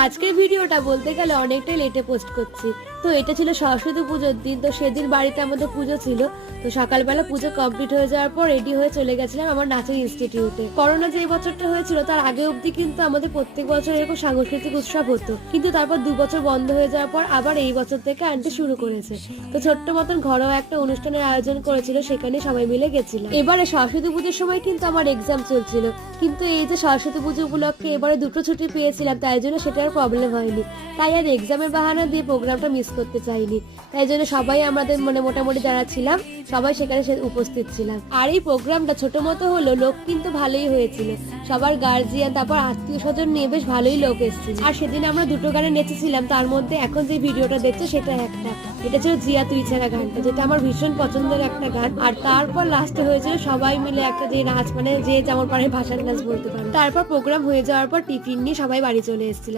আজকের ভিডিওটা বলতে গেলে অনেকটাই লেটে পোস্ট করছি। তো এটা ছিল সরস্বতী পুজোর দিন, তো সেদিন বাড়িতে আমাদের পুজো ছিল। তো সকালবেলা পুজো কমপ্লিট হয়ে যাওয়ার পর রেডি হয়ে চলে গেছিলাম আমার নাচের ইনস্টিটিউটে। করোনা যে বছরটা হয়েছিল তার আগে অবধি কিন্তু আমাদের প্রত্যেক বছর এরকম সাংস্কৃতিক উৎসব হতো, কিন্তু তারপর 2 বছর বন্ধ হয়ে যাওয়ার পর আবার এই বছর থেকে আনতে শুরু করেছে। তো ছোট্ট মতন ঘরোয়া একটা অনুষ্ঠানের আয়োজন করেছিল, সেখানে সবাই মিলে গেছিলাম। এবারে সরস্বতী পুজোর সময় কিন্তু আমার এক্সাম চলছিল, কিন্তু এই যে সরস্বতী পুজো উপলক্ষে এবারে 2টো ছুটি পেয়েছিলাম, তাই জন্য সেটা আর প্রবলেম হয়নি। তাই আর এক্সামের বাহানা দিয়ে প্রোগ্রামটা মিস করতে চাইনি। তাই জন্য সবাই আমাদের মোটামুটি যারা ছিলাম সবাই সেখানে উপস্থিত ছিলাম। আর এই প্রোগ্রামটা ছোট মতো হলো, লোক কিন্তু ভালোই হয়েছিল। সবার গার্জিয়ান তারপর আত্মীয় স্বজন নিয়ে বেশ ভালোই লোক এসেছিল। আর সেদিন আমরা 2টো গানে নেচেছিলাম, তার মধ্যে এখন যে ভিডিওটা দেখছো সেটা একটা, এটা ছিল জিয়া তুই ছাড়া গানটা, যেটা আমার ভীষণ পছন্দের একটা গান। আর তারপর লাস্টে হয়েছিল সবাই মিলে একটা যে নাচ, মানে যে যেমন পারে ভাষার নাচ বলতে পারে। তারপর প্রোগ্রাম হয়ে যাওয়ার পর টিফিন নিয়ে সবাই বাড়ি চলে এসেছিলাম।